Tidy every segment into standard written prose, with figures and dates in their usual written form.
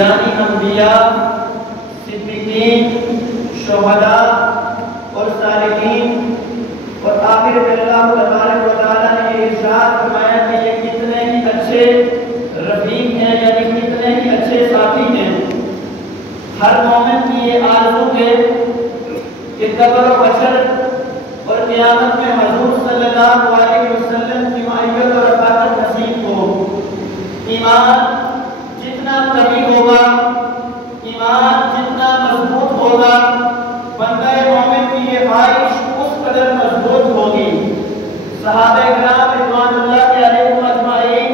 یعنی انبیاء، صدیقین، شہداء اور صالحین، اور آخر میں اللہ تبارک و تعالیٰ نے یہ ارشاد فرمایا کہ یہ کتنے ہی اچھے رفیق ہیں، یعنی کتنے ہی اچھے ساتھی ہیں۔ ہر مومن کی یہ آرزو ہے کہ قبر و حشر اور قیامت میں حضور صلی اللہ علیہ وسلم کی معیت اور رفاقت نصیب ہو۔ ایمان جتنا قوی ہوگا، ایمان جتنا مضبوط ہوگا، بندہ مومن کی یہ خواہش اس قدر مضبوط ہوگی۔ صحابہ کرام رضوان اللہ علیہم اجمعین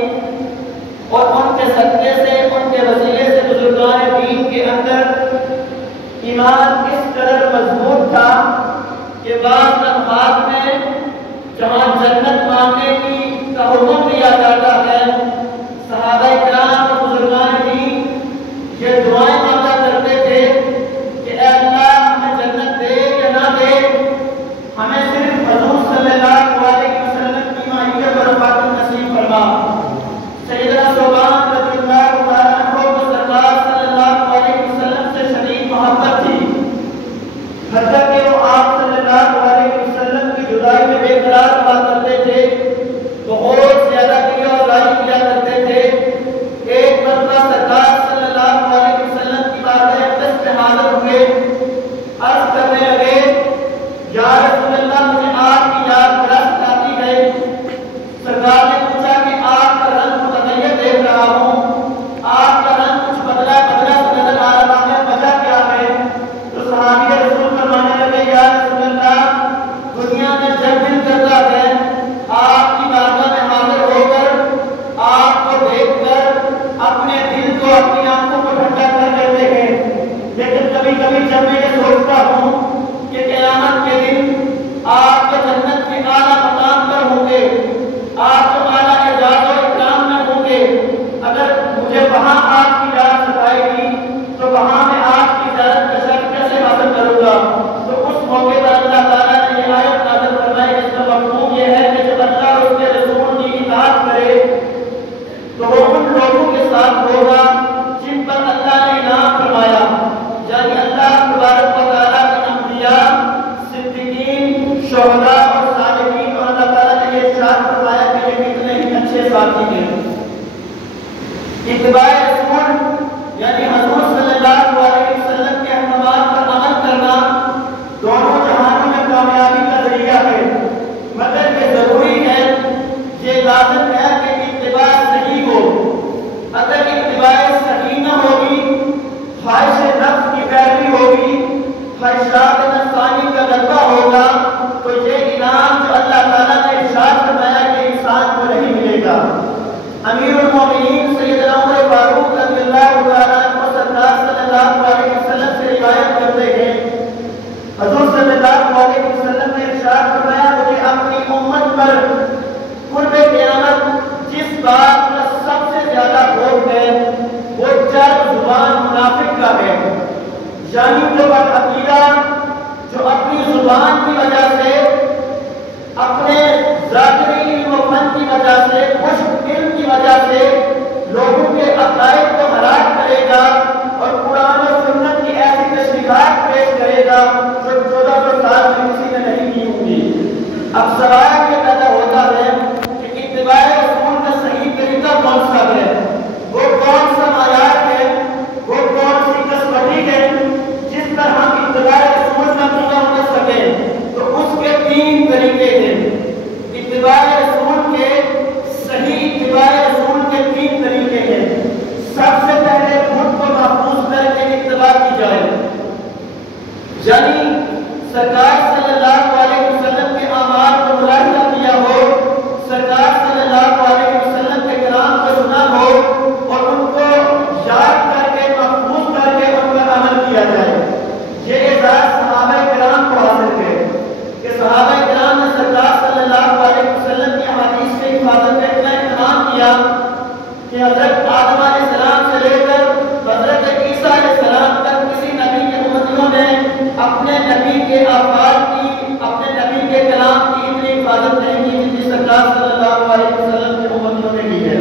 اور ان کے صدقے سے، ان کے وسیلے سے بزرگان دین کے اندر ایمان اس قدر مضبوط تھا کہ بعض لمحات میں جہاں جنت مانگنے کی کا حکم دیا جاتا ہے، صحابہ کرام اور بزرگان دین یہ دعائیں مانگا کرتے تھے کہ اے اللہ ہمیں جنت دے یا نہ دے، ہمیں صرف حضور صلی اللہ علیہ وسلم کی معیت اور رفاقت نصیب فرما۔ سیدنا ثوبان رضی اللہ تعالیٰ عنہ کو سرکار صلی اللہ علیہ وسلم سے شدید محبت تھی، حتیٰ کہ وہ آپ صلی اللہ علیہ وسلم کی جدائی میں بے قرار رہا کرتے تھے، بہت زیادہ کیا اور رائی کیا کرتے تھے۔ ایک مرتبہ سرکار صلی اللہ علیہ وسلم کی بارگاہ اقدس میں حاضر ہوئے، عرض کرنے لگے یا رسول اللہ مجھے آپ کی یاد درست آتی ہے۔ سرکار نے پوچھا کہ آپ کا رنگ متغیر دیکھ رہا ہوں، آپ کا رنگ کچھ بدلا بدلا نظر آ رہا ہے، وجہ کیا ہے؟ تو صحابی رسول فرمانے لگے یا رسول اللہ دنیا میں جب دل کرتا ہے آپ کی بارگاہ میں حاضر ہو کر آپ کو دیکھ کر اپنے دل کو، اپنی آنکھوں کو ٹھنڈا کر لیتے ہیں، لیکن کبھی کبھی جب میں یہ سوچتا ہوں کہ قیامت کے دن آپ کے جنت کے اعلیٰ مقام پر ہوں گے، آپ جو اعلیٰ اعزاز و اکرام میں ہوں گے، اگر مجھے وہاں آپ کی یاد ستائے گی تو وہاں میں آپ کی زیارت کا شرف کیسے حاصل کروں گا؟ تو اس موقع پر اللہ تعالیٰ نے یہ آیت نازل فرمائی جس کا مفہوم یہ ہے کہ جب اللہ اور اس کے رسول کی اطاعت کرے تو وہ ان لوگوں کے ساتھ ہوگا جن پر اللہ نے انعام فرمایا، یعنی اللہ تبارک و تعالیٰ کے انبیاء، صدیقین، شہداء اور صالحین، اور اللہ تعالیٰ نے یہ ارشاد فرمایا کہ یہ کتنے ہی اچھے ساتھی ہیں۔ اتباع رسول یعنی حضور صلی اللہ علیہ وسلم کے احکامات پر عمل کرنا دونوں جہانوں میں کامیابی کا ذریعہ ہے، مگر یہ ضروری ہے، یہ لازم ہے کہ اتباع صحیح ہو۔ اگر اتباع صحیح نہ ہوگی، خواہش نفس کی پیروی ہوگی، خواہشات نفسانی کا غلبہ ہوگا، تو یہ انعام جو اللہ تعالیٰ نے ارشاد فرمایا کہ انسان کو نہیں ملے گا۔ امیر المومنین سیدنا عمر فاروق رضی اللہ تعالیٰ عنہ سرکار صلی اللہ علیہ وسلم سے روایت کرتے ہیں، حضور صلی اللہ علیہ وسلم نے ارشاد فرمایا مجھے اپنی امت پر قرب قیامت جس بات کا سب سے زیادہ خوف ہے وہ چرب زبان منافق کا ہے، یعنی جو بدعقیدہ، جو اپنی زبان کی وجہ سے، اپنے ظاہری علم و فن کی وجہ سے، خشک دل کی وجہ سے لوگوں کے عقائد کو ہلاک کرے گا اور قرآن و سنت کی ایسی تشریحات پیش کرے گا جو 1400 سال میں کسی نے نہیں کی ہوں گی۔ اب سوال یہ پیدا ہوتا ہے کہ اتباع رسول کا صحیح طریقہ کون سا ہے، وہ کون سا معیار ہے، وہ کون سی قسمتی ہے جس پر ہم اتباع رسول کا پورا کر سکیں؟ تو اس کے 3 طریقے ہیں۔ اتباع رسول کے صحیح اتباع رسول کے 3 طریقے ہیں۔ سب سے پہلے خود کو محفوظ کر کے اتباع کی جائے، یعنی سرکار صلی اللہ علیہ وسلم کے اعمال کو ملاحظہ کیا ہو، سرکار صلی اللہ علیہ وسلم کے کلام کو سنا ہو اور ان کو یاد کر کے، محفوظ کر کے ان پر عمل کیا جائے۔ یہ اعزاز صحابہ کرام کو حاصل ہے کہ صحابہ کرام نے سرکار صلی اللہ علیہ وسلم کی احادیث کی حفاظت کا اتنا اہتمام کیا کہ حضرت آدم علیہ السلام سے لے کر حضرت عیسیٰ علیہ السلام تک کسی نبی کے امتیوں نے اپنے نبی کے افعال کی، اپنے نبی کے کلام کی اتنی حفاظت نہیں کی جتنی سرکار صلی اللہ علیہ وسلم کے امتیوں نے کی ہے۔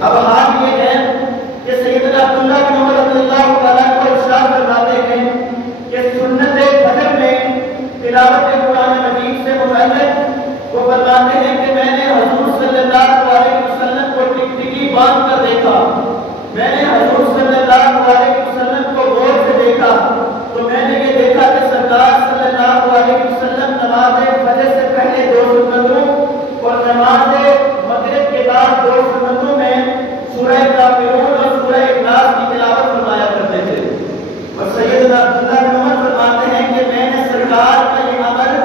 اب حال یہ ہے کہ سیدنا عبداللہ بن فرماتے ہیں کہ میں نے حضور صلی اللہ علیہ وسلم کو ٹکٹکی باندھ کر دیکھا، میں نے حضور صلی اللہ علیہ وسلم کو غور سے دیکھا تو میں نے یہ دیکھا کہ سرکار صلی اللہ علیہ وسلم نماز فجر سے پہلے 2 سنتوں اور نماز مغرب کے بعد 2 سنتوں میں سورہ کافرون اور سورہ اخلاص کی تلاوت فرمایا کرتے تھے۔ اور سیدنا عبداللہ بن عمر فرماتے ہیں کہ میں نے سرکار کا یہ عمل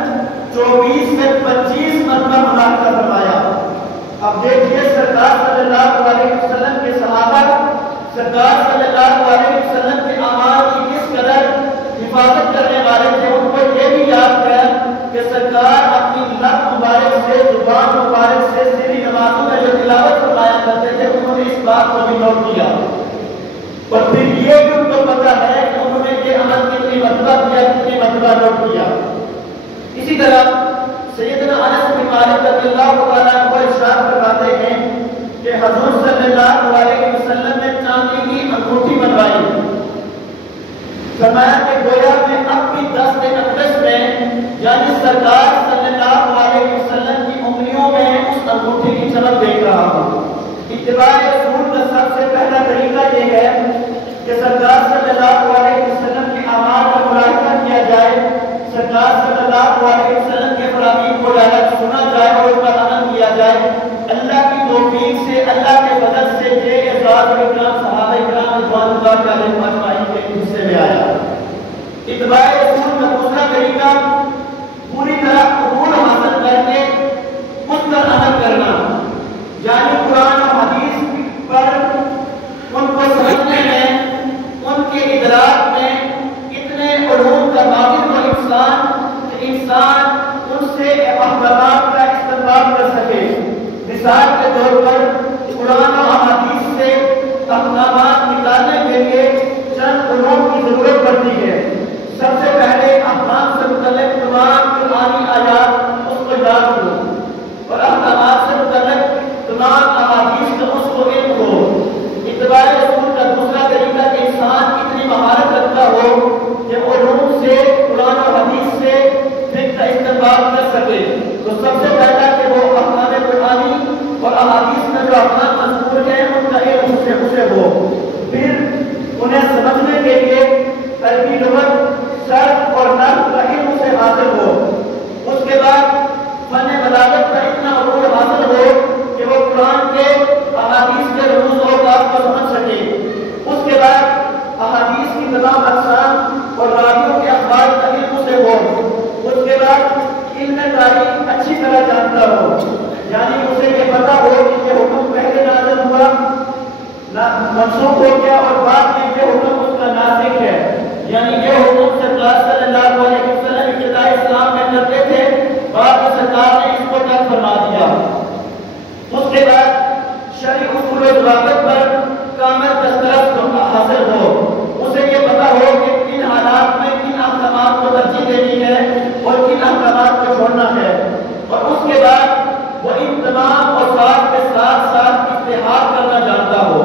24 سے 25 مرتبہ ملاحظہ فرمایا۔ اب دیکھیے سرکار صلی اللہ علیہ وسلم کے صحابہ سرکار صلی اللہ علیہ وسلم کے اعمال کی کس قدر حفاظت کرنے والے تھے۔ ان کو یہ بھی یاد ہے کہ سرکار اپنی لب مبارک سے زبان مبارک سے سری نمازوں میں جو تلاوت فرمایا کرتے تھے انہوں نے اس بات کو بھی نوٹ کیا، اور پھر یہ بھی ان کو پتا ہے کہ انہوں نے یہ عمل کتنی مرتبہ کیا، کتنی مرتبہ نوٹ کیا۔ اسی طرح سیدنا انس بن مالک رضی اللہ تعالیٰ عنہ ارشاد فرماتے ہیں کہ حضور صلی اللہ علیہ وسلم نے چاندی کی انگوٹھی بنوائی، فرمایا کہ گویا میں اب بھی دست اقدس میں یعنی سرکار صلی اللہ علیہ وسلم کی انگلیوں میں اس انگوٹھی کی چمک دیکھ رہا ہوں۔ اتباع رسول کا سب سے پہلا طریقہ یہ ہے کہ سرکار صلی اللہ علیہ وسلم کے اعمال کا ملاحظہ کیا جائے، سرکار صلی اللہ علیہ وسلم کے فرامین کو ڈائریکٹ سنا جائے اور اس پر عمل کیا جائے۔ اللہ کی توفیق سے، اللہ کے فضل سے یہ اعزاز اکرام صحابہ کرام رضوان اللہ علیہم اجمعین کے حصے میں آیا۔ اتباع رسول کا دوسرا طریقہ پوری طرح قبول حاصل کر کے اس پر عمل کرنا، یعنی قرآن و حدیث پر ان کو سمجھنے میں، ان کے ادراک میں اتنے علوم کا ماہر و انسان ان سے احکامات کا استنباط کر سکے۔ مثال کے طور پر قرآن و حدیث سے احکامات نکالنے کے لیے چند علوم کی ضرورت پڑتی ہے۔ سب سے پہلے احکام سے متعلق تمام قرآنی آیات اس کو یاد ہو، اور احکامات سے متعلق تمام احادیث کا اس کو علم ہو۔ اتباع رسول کا دوسرا طریقہ کہ انسان اتنی مہارت رکھتا ہو کہ علوم سے، قرآن و حدیث سے فقہ کا استنباط کر سکے۔ تو سب سے پہلا کہ وہ احکام قرآنی اور احادیث میں جو احکام مذکور ہیں ان کا علم اسے ہو، پھر انہیں سمجھنے کے لیے عربی لغت، صرف اور نحو کا علم اسے حاصل ہو۔ اس کے بعد فن بلاغت کا اتنا عروج حاصل ہو کہ وہ قرآن کے احادیث کے رموز و اوقات کو سمجھ سکے۔ اس کے بعد احادیث کی تمام اقسام اور راویوں کے اخبار کا علم اسے ہو۔ اس کے بعد علم تاریخ اچھی طرح جانتا ہو، یعنی اسے یہ پتا ہو کہ یہ حکم پہلے نازل ہوا، منسوخ ہو گیا، اور بعد میں یہ حکم اس کا ناسخ ہے، یعنی یہ حکم سرکار صلی اللہ علیہ وسلم ابتدائی اسلام میں کرتے تھے، بعد میں سرکار نے اس کو ترک فرما دیا۔ اس کے بعد شرعی اصول و ضوابط پر کامل دسترس حاصل ہو، اسے یہ پتا ہو کہ کن حالات میں کن احکامات کو ترجیح دینی ہے اور کن احکامات کو چھوڑنا ہے، اور اس کے بعد وہ ان تمام اوصاف کے ساتھ ساتھ اتحاد کرنا جانتا ہو۔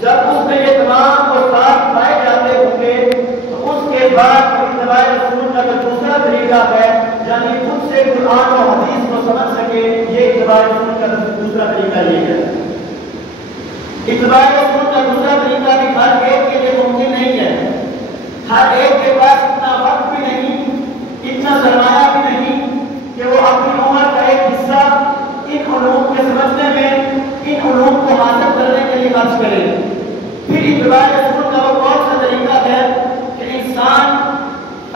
جب اس میں یہ تمام اوصاف پائے جاتے ہوں گے تو اس کے بعد اتباع رسول کا جو دوسرا طریقہ ہے، یعنی خود سے قرآن و حدیث کو سمجھ سکے، یہ اتباع رسول کا دوسرا طریقہ یہ ہے۔ اتباع رسول کا دوسرا طریقہ بھی ہر ایک کے لیے ممکن نہیں ہے، ہر ایک کے پاس اتنا وقت بھی نہیں، اتنا سرمایہ بھی نہیں کہ وہ اپنی عمر کا ایک حصہ ان علوم کے سمجھنے میں، ان علوم کو حاصل کرنے کے لیے خرچ کرے۔ پھر اتباع رسول کا وہ کون سا طریقہ ہے کہ انسان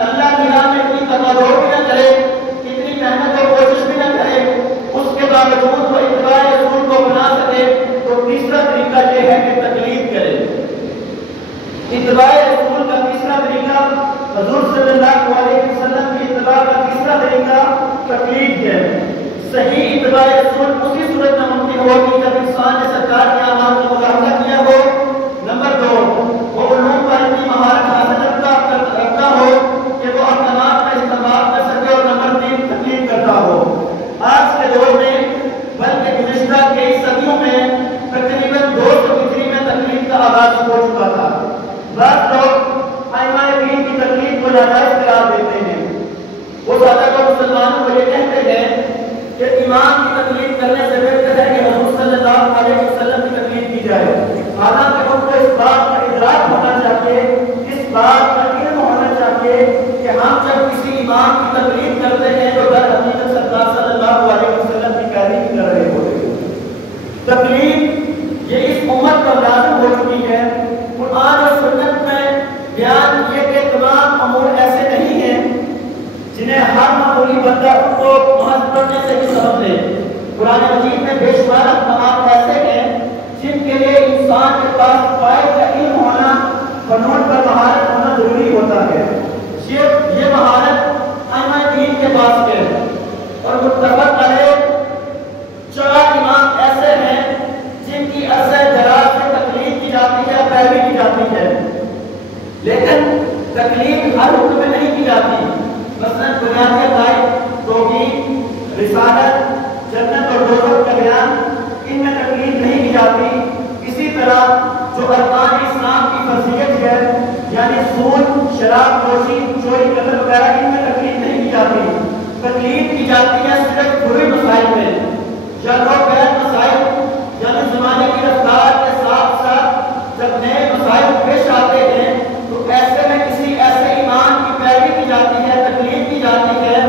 اللہ کی راہ میں اتنی تقاضا بھی نہ کرے، اتنی محنت اور کوشش بھی نہ کرے، اس کے باوجود وہ اتباع رسول کو بنا سکے۔ تو تیسرا طریقہ یہ ہے کہ تقلید کرے۔ اتباع رسول کا تیسرا طریقہ، حضور صلی اللہ علیہ وسلم کی اتباع کا تیسرا طریقہ تقلید ہے۔ صحیح اتباع رسول اسی صورت میں ممکن ہوگی جب انسان نے سرکار کے اعمال کو ملاحظہ کیا ہو۔ نمبر 2، وہ علوم پر اتنی مہارت حاصل رکھتا ہو کہ وہ احکامات کا استعمال کر سکے، اور نمبر 3 تقلید کرتا ہو۔ آج کے دور میں بلکہ گزشتہ کئی صدیوں میں تقریباً 200 ہجری میں تقلید کا آغاز ہو چکا تھا۔ بعض لوگ ائمہ دین کی تقلید کو ناجائز قرار دیتے ہیں۔ وہ زیادہ تر مسلمانوں کو یہ کہتے ہیں کہ امام کی تقلید کرنے سے بہتر ہے کہ حضور صلی اللہ علیہ وسلم کی تقلید کی جائے. حالانکہ ہم کو اس بات کا ادراک ہونا چاہیے، اس بات کا علم ہونا چاہیے کہ ہم جب کسی امام کی تقلید کرتے ہیں تو در حقیقت سرکار صلی اللہ علیہ وسلم کی پیروی کر رہے ہوتے ہیں. تقلید یہ اس امت پر لازم ہو چکی ہے. قرآن اور سنت میں بیان کیے گئے تمام امور ایسے نہیں ہیں جنہیں ہر معمولی بندہ ان کو محض پڑھنے سے ہی سمجھ لے. قرآن مجید میں بے شمار احکامات ایسے ہیں جن کے لیے انسان کے پاس فائدہ کا علم ہونا، فنون پر مہارت ہونا ضروری ہوتا ہے. یہ مہارت ائمہ دین کے پاس ہے. اور متفق علیہ 4 امام ایسے ہیں جن کی عرصہ دراز میں تقلید کی جاتی ہے، پیروی کی جاتی ہے، لیکن تقلید ہر حکم میں نہیں کی جاتی. مثلاً بنیادی عقائد، توحید، رسالت، جنت اور دوزخ کا بیان، ان میں تقلید نہیں کی جاتی. اسی طرح جو ارکان اسلام کی فرضیت ہے، یعنی سود، شراب نوشی، چوری قتل وغیرہ، ان میں تقلید نہیں کی جاتی. تقلید کی جاتی ہے صرف بری مسائل میں یا غیر مسائل، یعنی زمانے کی رفتار کے ساتھ ساتھ جب نئے مسائل پیش آتے ہیں تو ایسے میں کسی ایسے امام کی پیروی کی جاتی ہے، تقلید کی جاتی ہے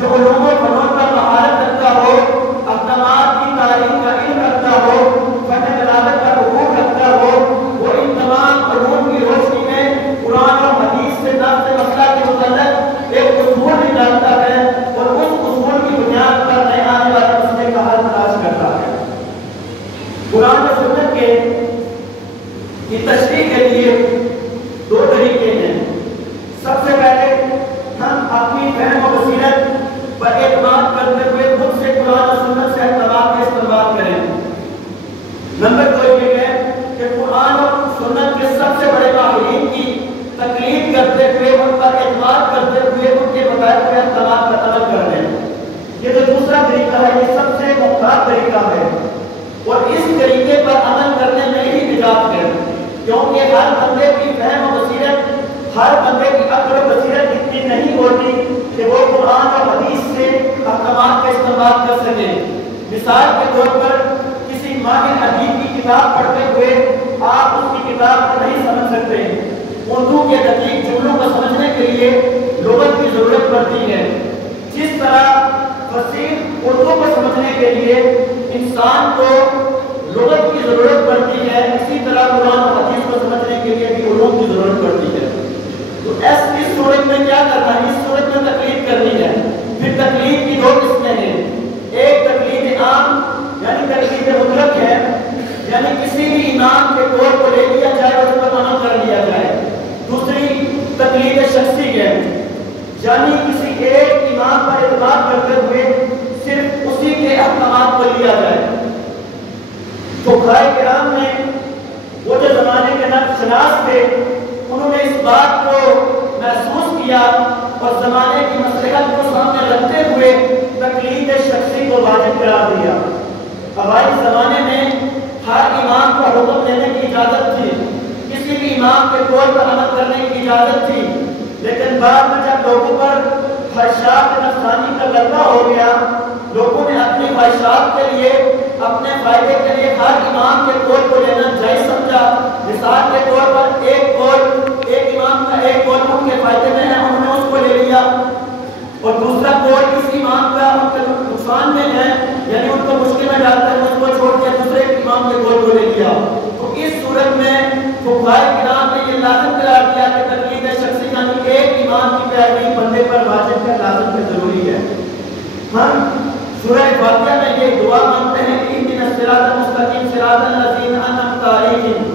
جو علوم و فنون پر مہارت رکھتا ہو، احکامات کی تاریخ کا علم رکھتا ہو، فن بلاغت کا حقوق رکھتا ہو. وہ ان تمام علوم کی روشنی میں قرآن اور حدیث سے نفس مسئلہ کے متعلق ایک اصول نکالتا ہے اور اس اصول کی بنیاد پر نئے آنے والے مسئلے کا حل تلاش کرتا ہے. قرآن و سنت کی تشریح کے لیے 2 طریقے ہیں. سب سے پہلے ہم اپنی فہم و بصیرت پر اعتماد کرتے ہوئے خود سے قرآن و سنت سے احکامات کا استعمال کریں. نمبر 2 یہ ہے کہ قرآن اور سنت کے سب سے بڑے ماہرین کی تقلید کرتے ہوئے ان پر اعتماد کرتے ہوئے ان کے بتائے ہوئے احکامات پر عمل کر لیں. یہ جو دوسرا طریقہ ہے یہ سب سے محتاط طریقہ ہے اور اس طریقے پر عمل کرنے میں ہی نجات ہے، کیونکہ ہر بندے کی فہم و بصیرت، ہر بندے کی عقل و بصیرت اتنی نہیں ہوتی کہ وہ قرآن اور حدیث سے احکامات کا استعمال کر سکے. مثال کے طور پر کسی ماہر ادیب کی کتاب پڑھتے ہوئے آپ اس کی کتاب کو نہیں سمجھ سکتے. اردو کے دقیق جملوں کو سمجھنے کے لیے لغت کی ضرورت پڑتی ہے. جس طرح فصیح اردو کو سمجھنے کے لیے انسان کو لغت کی ضرورت پڑتی ہے، اسی طرح قرآن اور حدیث کو سمجھنے کے لیے بھی علوم کی ضرورت پڑتی ہے. تو اس صورت میں کیا کرنا ہے؟ اس صورت میں تقلید کرنی ہے. پھر تقلید کی 2 قسمیں ہیں. ایک تقلید عام یعنی تقلید مطلق ہے، یعنی کسی بھی امام کے قول کو لے لیا جائے اور اس پر عمل کر لیا جائے. دوسری تقلید شخصی ہے، یعنی کسی ایک امام پر اعتماد کرتے ہوئے صرف اسی کے احکامات کو لیا جائے. فقہاء کرام نے وہ جو زمانے کے نقش شناس تھے انہوں نے اس بات کو محسوس کیا اور زمانے کی مصلحت کو سامنے رکھتے ہوئے تقلید شخصی کو واجب قرار دیا. قبائلی زمانے میں ہر امام کو حکم دینے کی اجازت تھی، کسی بھی امام کے قول پر عمل کرنے کی اجازت تھی، لیکن بعد میں جب لوگوں پر خواہشات نفسانی کا غلبہ ہو گیا، لوگوں نے اپنی خواہشات کے لیے، اپنے فائدے کے لیے ہر امام کے قول کو لینا جائز سمجھا. مثال کے طور پر ایک امام کا ایک قول ان کے فائدے میں ہے، انہوں نے اس کو لے لیا، اور دوسرا قول اس امام کا ان کے نقصان میں ہے، یعنی ان کو مشکل میں ڈالتا ہے، اس کو چھوڑ کے دوسرے امام کے قول کو لے لیا. تو اس صورت میں فقہاء کرام نے یہ لازم قرار دیا کہ تقلید شخصی یعنی ایک امام کی پیروی بندے پر واجب ہے، لازم ہے، ضروری ہے. ہم سورہ فاتحہ میں یہ دعا مانگتے ہیں کہ اهدنا الصراط المستقیم صراط الذین انعمت علیہم.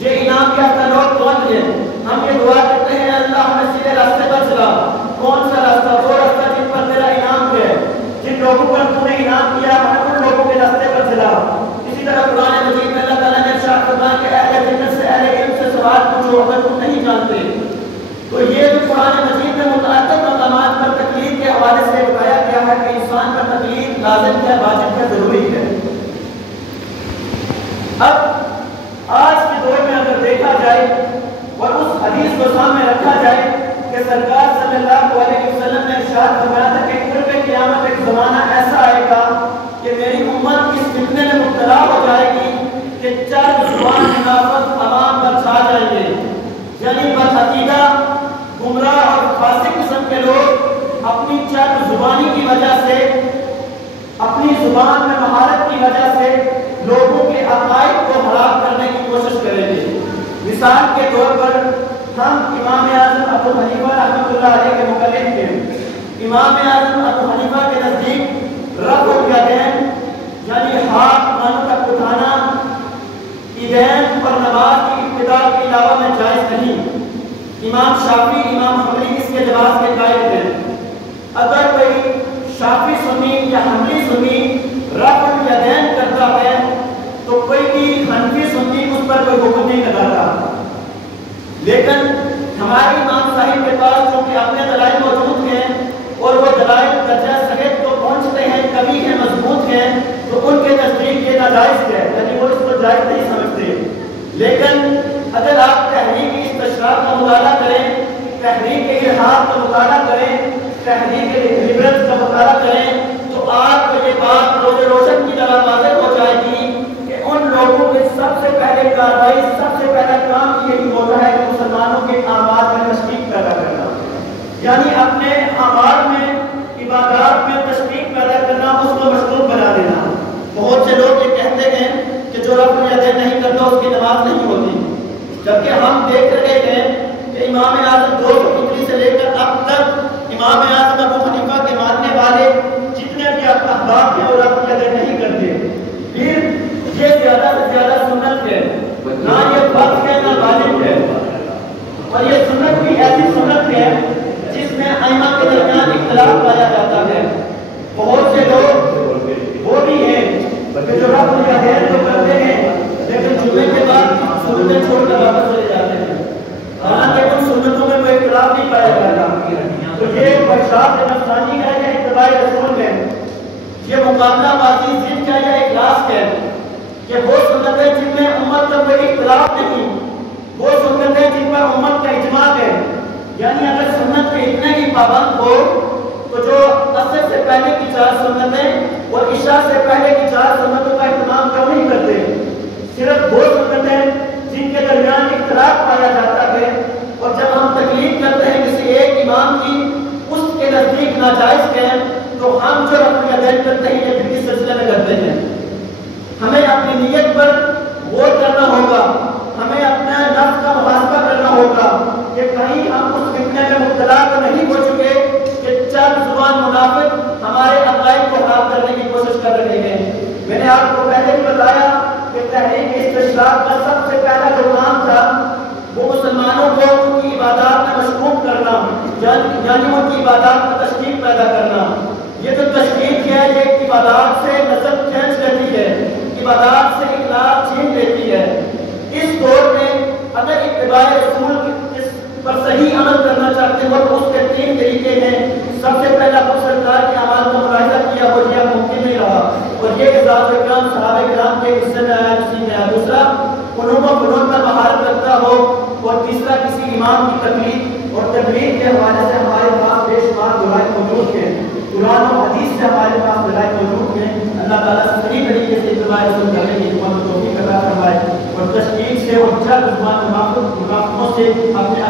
یہ انعام یافتہ لوگ کون ہیں؟ ہم یہ دعا کرتے ہیں اللہ ہمیں سیدھے راستے پر چلا. کون سا راستہ؟ وہ راستہ جن پر تیرا انعام ہے، جن لوگوں پر تو نے انعام کیا ہمیں ان لوگوں کے راستے پر چلا. اسی طرح قرآن مجید میں اللہ تعالیٰ نے ارشاد فرمایا کہ اہل جنت سے اہل علم سے سوال پوچھو اگر تم نہیں جانتے. تو یہ جو قرآن مجید میں متعدد مقامات پر تقلید کے حوالے سے بتایا گیا ہے کہ انسان پر تقلید لازم ہے، واجب ہے، ضروری ہے. اب آج کے دور میں اگر دیکھا جائے اور اس حدیث کو سامنے رکھا جائے کہ سرکار صلی اللہ علیہ وسلم نے ارشاد فرمایا تھا کہ قرب قیامت ایک زمانہ ایسا آئے گا چند زبان منافق عوام پر چھا جائیں گے، یعنی بدعقیدہ گمراہ اور فاسق قسم کے لوگ اپنی چند زبانی کی وجہ سے، اپنی زبان میں مہارت کی وجہ سے لوگوں کے عقائد کو خراب کرنے کی کوشش کریں گے۔ مثال کے طور پر ہم امام اعظم ابو حنیفہ رحمۃ اللہ علیہ کے مقلد ہیں۔ امام اعظم ابو حنیفہ کے نزدیک رفع الیدین یعنی ہاتھ پاؤں تک اٹھانا عیدین اور نماز کی ابتدا کے علاوہ میں جائز نہیں۔ امام شافعی، امام حنبلی اس کے جواز کے قائل ہیں۔ اگر کوئی شافعی سنی یا حنبلی سنی رفع الیدین کرتا ہے تو کوئی بھی حنفی سنی اس پر کوئی حکم نہیں لگاتا، لیکن ہمارے امام صاحب کے پاس چونکہ اپنے دلائل موجود ہیں اور وہ دلائل درجہ صحت کو پہنچتے ہیں، کبھی ہیں، مضبوط ہیں، تو ان کے نزدیک یہ ناجائز ہے، یعنی وہ اس کو جائز نہیں سمجھتے۔ لیکن اگر آپ تحریک استشراق کا مطالعہ کریں، تحریک الحاق کا مطالعہ کریں، تحریک لبرل کا مطالعہ کریں، تو آپ کو یہ بات روز روشن کی طرح واضح ہو جائے گی کہ ان لوگوں کے سب سے پہلے کارروائی، سب سے پہلا کام یہی ہوتا ہے کہ مسلمانوں کے اعمال میں تشکیک پیدا کرنا، یعنی اپنے اعمال میں، عبادات میں تشکیک پیدا کرنا، اس کو مشروع بنا دینا۔ بہت سے لوگ یہ کہتے ہیں کہ جو رفع الیدین نہیں کرتا اس کی نماز نہیں ہوتی، جبکہ ہم دیکھ رہے ہیں کہ امام اعظم 200 سے لے کر اب تک امام اعظم ابو حنیفہ کے ماننے والے جتنے بھی احباب ہیں وہ رفع الیدین نہیں کرتے۔ پھر یہ زیادہ سے زیادہ سنت ہے، نہ یہ فرض ہے نہ واجب ہے، اور یہ سنت بھی ایسی سنت ہے جس میں ائمہ کے درمیان اختلاف پایا جاتا ہے۔ بہت سے لوگ وہ بھی ہیں کہ جو رفع الیدین تو کرتے ہیں لیکن جمعے کے بعد سنتیں چھوڑ کر واپس چلے جاتے ہیں، حالانکہ ان سنتوں میں کوئی اختلاف نہیں پایا جاتا۔ تو یہ بشارت نفسانی ہے یا اتباع رسول ہے، یہ مقابلہ بازی ضد کا یا اخلاص ہے، کہ وہ سنتیں جن میں امت کا کوئی اختلاف نہیں، وہ سنتیں جن پر امت کا اجماع ہے، یعنی اگر سنت کے اتنے ہی پابند ہو تو جو عصر سے پہلے کی 4 سنتیں اور عشاء سے پہلے کی 4 سنتوں کا اہتمام کیوں نہیں کرتے؟ صرف وہ سنتیں جن کے درمیان اختلاف پایا جاتا ہے، اور جب ہم تکلیف کرتے ہیں کسی ایک امام کی اس کے نزدیک ناجائز ہے، تو ہم جو رفع الیدین کرتے ہیں یہ کس سلسلے میں کرتے ہیں؟ ہمیں اپنی نیت پر غور کرنا ہوگا، ہمیں اپنا نفس کا محاسبہ کرنا ہوگا کہ کہیں ہم اس فتنے میں مبتلا تو نہیں ہو چکے کہ چند زبان منافق ہمارے عقائد کو خراب کرنے کی کوشش کر رہے ہیں۔ میں نے آپ کو پہلے بھی بتایا کہ تحریک استشراق کا سب سے پہلا جو کام تھا وہ مسلمانوں کو ان کی عبادات میں مشغول کرنا، یعنی ان کی عبادات میں تشکیک پیدا کرنا۔ یہ جو تشکیک ہے یہ عبادات سے نظر کھینچ لیتی ہے، عبادات سے اخلاص چھین لیتی ہے۔ اس دور میں اگر اتباع رسول پر صحیح عمل کرنا چاہتے ہو تو اس کے 3 طریقے ہیں۔ سب سے پہلا خود سرکار کے اعمال کا ملاحظہ کیا اور یہ ممکن نہیں رہا، اور یہ اعزاز اکرام صحابہ کرام کے حصے میں آیا، کسی میں آیا۔ دوسرا علوم و فنون پر مہارت رکھتا ہو، اور تیسرا کسی امام کی تقلید، اور تقلید کے حوالے سے ہمارے پاس بے شمار دلائل موجود ہیں، قرآن و حدیث سے ہمارے پاس دلائل موجود ہیں۔ اللہ تعالیٰ سے صحیح طریقے سے اتباع رسول کرنے کی حکمت و توفیق عطا فرمائے، اور تشکیک سے اور چند زبان منافقوں سے اپنے